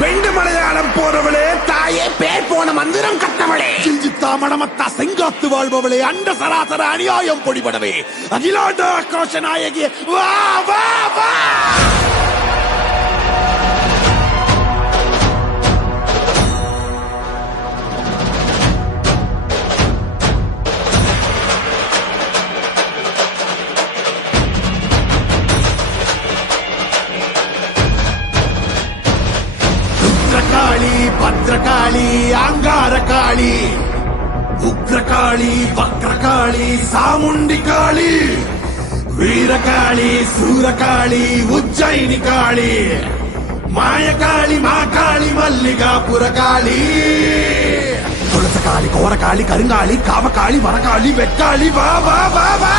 வெண்டு மலையாளம் போறவளே தாயே பேர் போன மந்திரம் கட்டவளே சிஞ்சித்தா மணமத்தா செங்காத்து வாழ்பவளே அண்ட சராசர அநியாயம் பொடிபடவே அகிலாண்ட ஆக்ரோஷ நாயகி வா வா வா காளி பத்ரகாளி அங்காரகாளி உக்ரகாளி வக்ரகாளி சாமுண்டி காளி வீரகாளி சூரகாளி உஜ்ஜயினி காளி மாயகாளி மாகாளி மல்லிகாபுர காளி துளசகாளி கோரகாளி கருங்காளி காவகாளி மரகாளி வெட்காளி வா வா வா வா